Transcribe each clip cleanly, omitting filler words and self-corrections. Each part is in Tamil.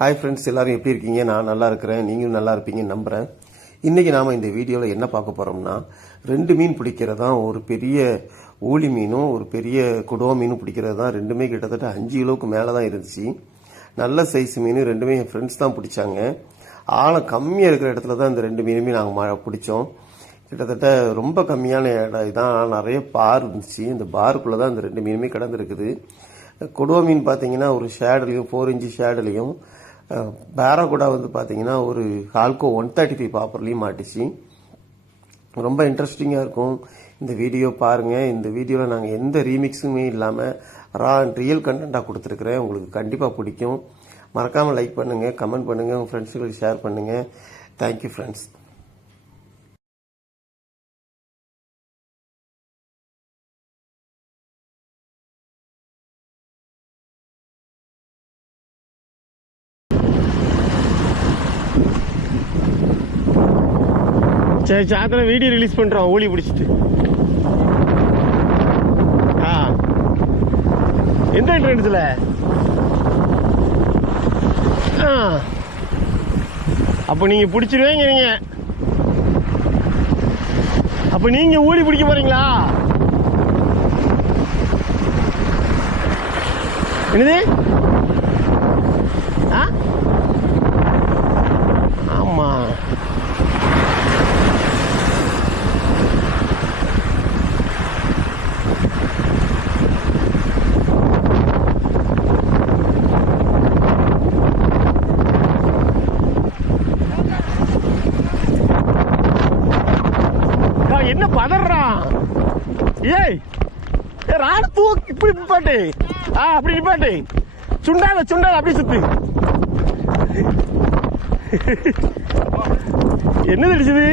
ஹாய் ஃப்ரெண்ட்ஸ், எல்லாரும் எப்படி இருக்கீங்க? நான் நல்லா இருக்கிறேன், நீங்களும் நல்லா இருப்பீங்கன்னு நம்புகிறேன். இன்றைக்கி நாம் இந்த வீடியோவில் என்ன பார்க்க போகிறோம்னா, 2 மீன் பிடிக்கிறது தான். ஒரு பெரிய ஊளி மீனும் ஒரு பெரிய கொடுவா மீனும் பிடிக்கிறது தான். ரெண்டுமே கிட்டத்தட்ட 5 கிலோவுக்கு மேலே தான் இருந்துச்சு. நல்ல சைஸ் மீன். ரெண்டுமே என் ஃப்ரெண்ட்ஸ் தான் பிடிச்சாங்க. ஆழம் கம்மியாக இருக்கிற இடத்துல தான் இந்த 2 மீனுமே நாங்கள் பிடிச்சோம். கிட்டத்தட்ட ரொம்ப கம்மியான இடம் இதான். நிறைய பார் இருந்துச்சு. இந்த பாருக்குள்ளே தான் இந்த 2 மீனுமே கிடந்துருக்குது. கொடுவா மீன் பார்த்தீங்கன்னா ஒரு ஷேடுலையும் 4 இன்ச்சு ஷேடுலையும், பேராகுடா வந்து பார்த்தீங்கன்னா ஒரு ஹால்கோ 135 பாப்பர்லையும் மாட்டிச்சு. ரொம்ப இன்ட்ரெஸ்டிங்காக இருக்கும். இந்த வீடியோ பாருங்கள். இந்த வீடியோவில் நாங்கள் எந்த ரீமிக்ஸுமே இல்லாமல் ரா அண்ட் ரியல் கண்டென்ட்டாக கொடுத்துருக்குறேன். உங்களுக்கு கண்டிப்பாக பிடிக்கும். மறக்காமல் லைக் பண்ணுங்கள், கமெண்ட் பண்ணுங்கள், உங்கள் ஃப்ரெண்ட்ஸுங்களுக்கு ஷேர் பண்ணுங்கள். Thank you friends. சரி, சாயந்தரம் வீடியோ ரிலீஸ் பண்றோம் ஊழி பிடிச்சிட்டு. எந்த என்ட்ரன்ஸ்ல? அப்ப நீங்க பிடிச்சிருவீங்க. நீங்க அப்ப நீங்க ஊழி பிடிக்க போறீங்களா? என்னது? ஆமா, என்ன பதறான்? ஏய், ராட தூக்கு. இப்படி நிப்பாட்டு. அப்படி நிப்பாட்டு. சுண்டாத சுண்டாத அப்படி சுத்து. என்னது அடிச்சது?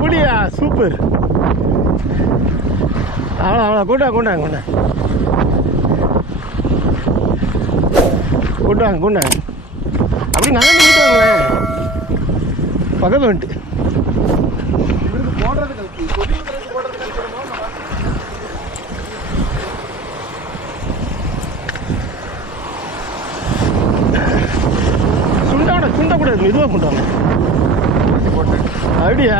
புளியா? சூப்பர். அவ்வளோ கொண்டாங்க கொண்டாங்க கொண்டாங்க கொண்டாங்க கொண்டாங்க. அப்படி நல்லா நீட்டு வாங்களேன். பக்கத்தில் வந்துட்டு சுண்டக்கூடாது, மெதுவாக கொண்டாங்க. அப்படியா?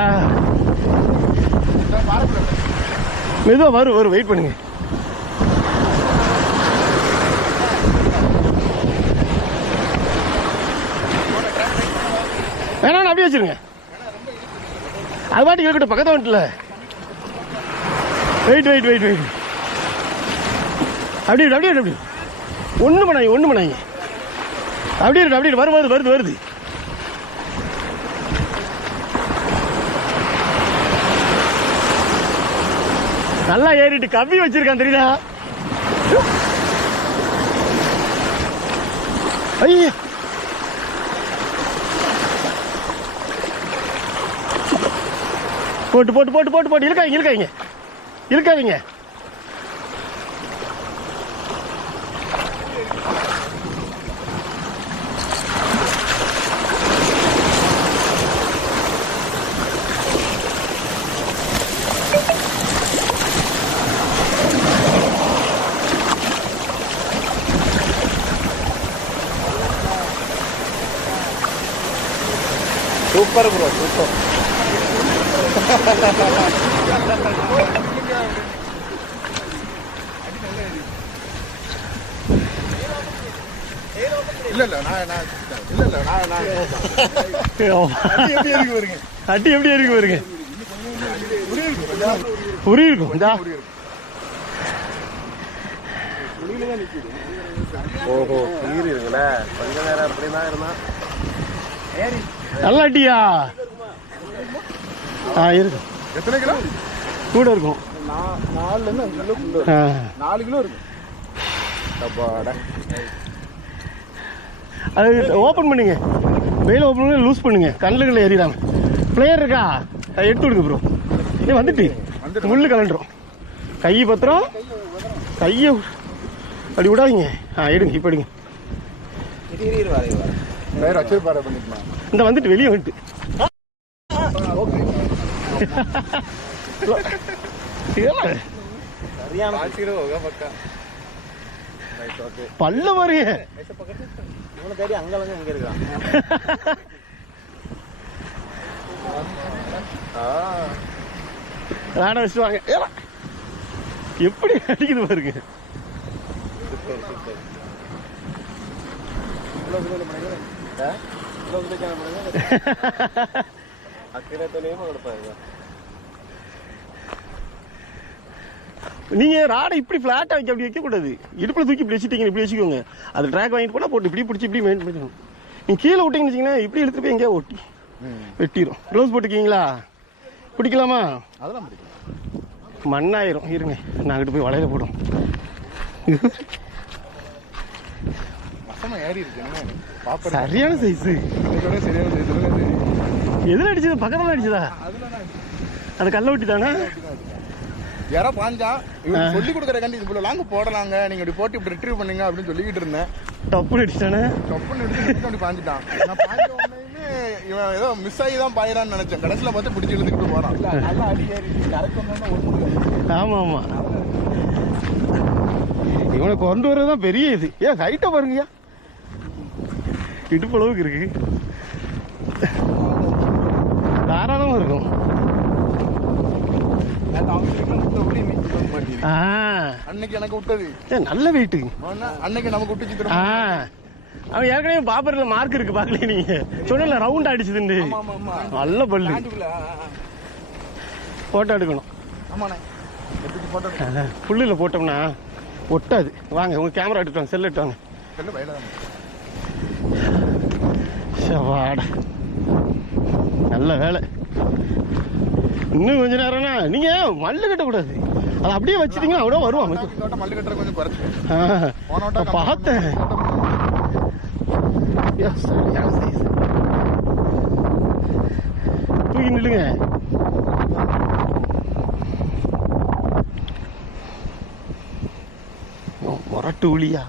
மெதுவாக வரும் வரும், வெயிட் பண்ணுங்க. வேணா அப்படியே வச்சிருங்க. அது பாட்டி இருக்கட்டும், பக்கத்தில் வந்துட்டுல. Wait wait wait wait. அப்படியே அப்படியே அப்படி ஒன்றும் பண்ணாங்க, ஒன்றும் பண்ணாங்க. அப்படியே அப்படியே வருது வருது வருது வருது. நல்லா ஏறிட்டு கவ்வி வச்சிருக்கான், தெரியுதா? ஐயா, போட்டு போட்டு போட்டு போட்டு போட்டு இழுக்காதீங்க இழுக்காதீங்க இழுக்காதீங்க. Super bro, super. அட்டி எப்படி இருக்கு பாருங்க. புரி இருக்கும். ஓஹோ, இருக்குங்களே. கொஞ்ச நேரம் அப்படிதான் இருந்தா நல்லா அட்டியா? இருக்கும். எத்தனை கிலோ கூட இருக்கும்? 4 கிலோ இருக்கும். அது ஓப்பன் பண்ணுங்க, வெயில் ஓப்பன் பண்ணி லூஸ் பண்ணுங்க, கண்ணுகளில் ஏறிடாம. பிளேயர் இருக்கா? எடுத்து விடுங்க ப்ரோ. வந்துட்டு முள்ளு கலண்டுரும். கை பத்திரம், கையை அப்படி விடாதீங்க. எடுங்க, இப்போ எடுங்க. இந்த வந்துட்டு வெளியே வந்துட்டு. பல்ல பாருங்க. இவனை தேடி அங்கெல்லாம் எங்க இருக்கான்? ராட வச்சுட்டு வாங்க. எப்படி அடிக்குது பாருங்க. நீங்க ராடை இப்படி பிளாட்டா வைக்க அப்படி வைக்க கூடாது. இடுப்புல தூக்கி இப்படி வச்சுட்டீங்க, இப்படி வச்சுக்கோங்க. அது ட்ராக் வாங்கிட்டு போனா போட்டு இப்படி பிடிச்சி இப்படி மெயின் பண்ணிக்கணும். நீங்க கீழே விட்டீங்கன்னு வச்சீங்கன்னா இப்படி எடுத்துட்டு போய் எங்கேயா ஒட்டி வெட்டிடும். க்ளோஸ் போட்டுக்கீங்களா? பிடிக்கலாமா? அதெல்லாம் பிடிக்கும். மண்ணாயிரும். இருங்க, நான் அங்கிட்டு போய் வலையில போடும். சரியான சைஸ். எதுல அடிச்சது? பக்கத்துல அடிச்சதா? அது கல்ல ஒட்டி தானே? யாரோ பாஞ்சா இவங்க சொல்லி கொடுக்குறக்காண்டி இது போல லாங்க போடலாங்க, நீங்க இப்படி போட்டு இப்படி ரிட்ரீவ் பண்ணீங்க அப்படின்னு சொல்லிக்கிட்டு இருந்தேன். டப்புன்னு அடிச்சானே. டப்புன்னு எடுத்து அப்படி பாஞ்சிட்டான். நான் பாஞ்ச உடனே இவன் ஏதோ மிஸ் ஆகி தான் பாயிரான்னு நினைச்சேன். கடைசியில பார்த்து பிடிச்சி எழுதுக்கிட்டு போறான். நல்லா அடி ஏறி கரெக்ட். ஆமா ஆமா, இவனை கொண்டு வரதான் பெரிய இது. ஏன் ஹைட்டா பாருங்கய்யா, இடுப்பு அளவுக்கு இருக்கு. தாராளமா இருக்கும். அன்னைக்கு எனக்கு விட்டது நல்ல வெயிட். அன்னைக்கு நமக்கு விட்டு அவன் ஏற்கனவே பாப்பர்ல மார்க் இருக்கு, பாக்கல நீங்க சொன்ன ரவுண்ட் அடிச்சதுண்டு. நல்ல பல்லு. போட்டோ எடுக்கணும். புல்லுல போட்டோம்னா ஒட்டாது. வாங்க உங்க கேமரா எடுத்துவாங்க, செல் எடுத்துவாங்க. வாடா, நல்ல வேலை. இன்னும் கொஞ்ச நேரம்னா நீங்க மல்லு கட்டக்கூடாது, அதை அப்படியே வச்சுட்டீங்கன்னா அவ்வளோ வருவான். பார்த்தேன். தூக்கி நில்லுங்க. மொரட்டு ஒளியா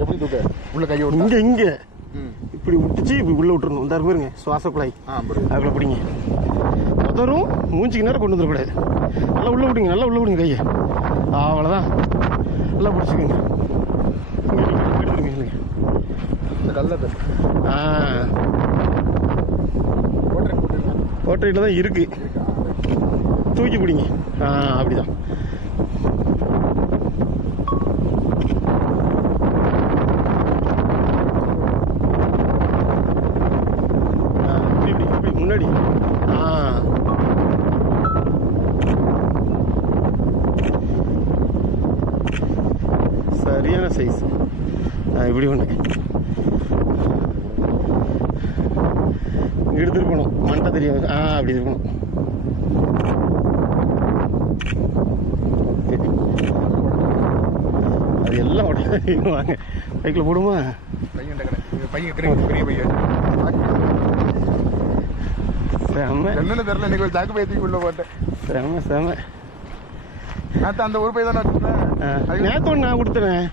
எப்படி தூக்க உள்ள கையை இங்க இங்க இப்படி விட்டுச்சு, இப்படி உள்ள விட்டுறணும். இந்த பாருங்க சுவாச குழாய், அதுக்குள்ள பிடிங்க. உதரும் மூஞ்சிக்கு நேரம் கொண்டு வந்துடக்கூடாது. நல்லா உள்ள விடுங்க, நல்லா உள்ள விடுங்க கையை. அவ்வளோதான், நல்லா பிடிச்சிக்கோங்க. எடுத்துருங்க. போட்டரியில் தான் இருக்கு, தூக்கி பிடிங்க. அப்படிதான். முன்னாடி சரியான சைஸ். இப்படி ஒண்ணு எடுத்துருக்கணும். மண்டை தெரியும். அப்படி இருக்கணும். அது எல்லாம் வாங்க பைக்கில் போடுமா? அந்த ஒரு பை தானே நேத்து ஒன்று நான் கொடுத்துறேன்.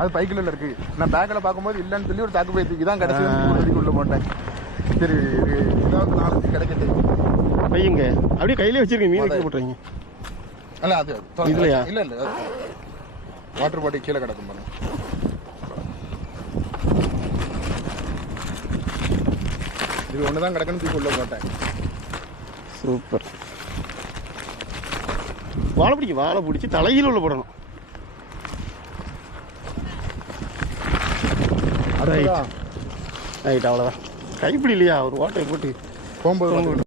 அது பைக்கில் இருக்கு. நான் பேக்கில் பார்க்கும்போது இல்லைன்னு சொல்லி ஒரு தாக்கு பை தூக்கி தான் கடைசி உள்ள போட்டேன். சரி, ஏதாவது நாளைக்கு கிடைக்கட்டு பையங்க அப்படியே கையிலே வச்சிருக்கேன். மீன் வைக்க போட்டுறீங்க. அல்ல அது இல்லையா? இல்லை இல்லை, வாட்டர் பாட்டில் கீழே கிடக்கும் பாருங்க. இது ஒன்று தான் கிடக்குன்னு தூக்கி உள்ள போட்டேன். சூப்பர். வாழை பிடிச்சி தலையில் உள்ள போடணும். ரைட், அவ்வளோதான். கைப்பிடி இல்லையா? ஒரு வாட்டரை போட்டு போகும்போது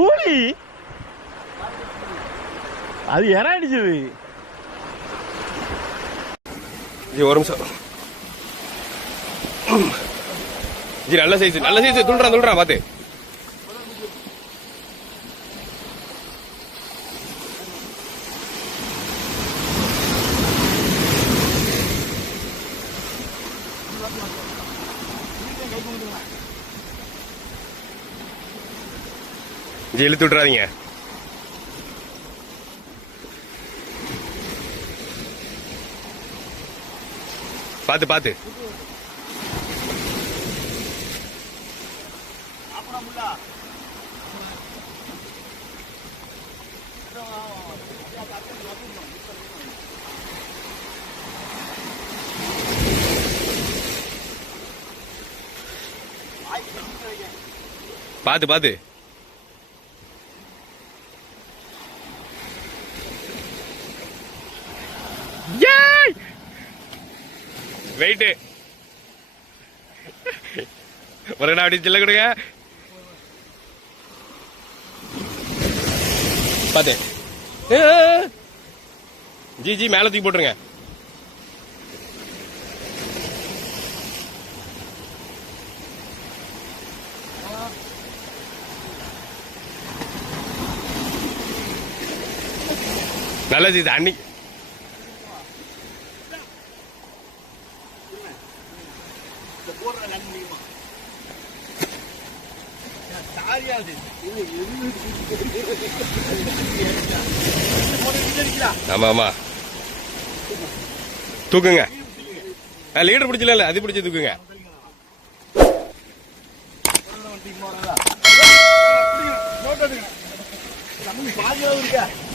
ஊழி அது இற அடிச்சது. ஒரு நிமிஷம். ஜி நல்ல சைஸ் துள்றான் பாத்து. ஜி இழுத்து விட்டுறாதீங்க. பாத்து பாத்து. பாத்து பாத்து. வெயிட் ஒரு அப்படி சில்ல கொடுங்க. பாத்து. ஜி மேல தூக்கி போட்டுருங்க. நல்ல சைஸ் அன்னைக்கு. ஆமா தூக்குங்க. லீடர் பிடிச்சல அது பிடிச்சி தூக்குங்க. பாதி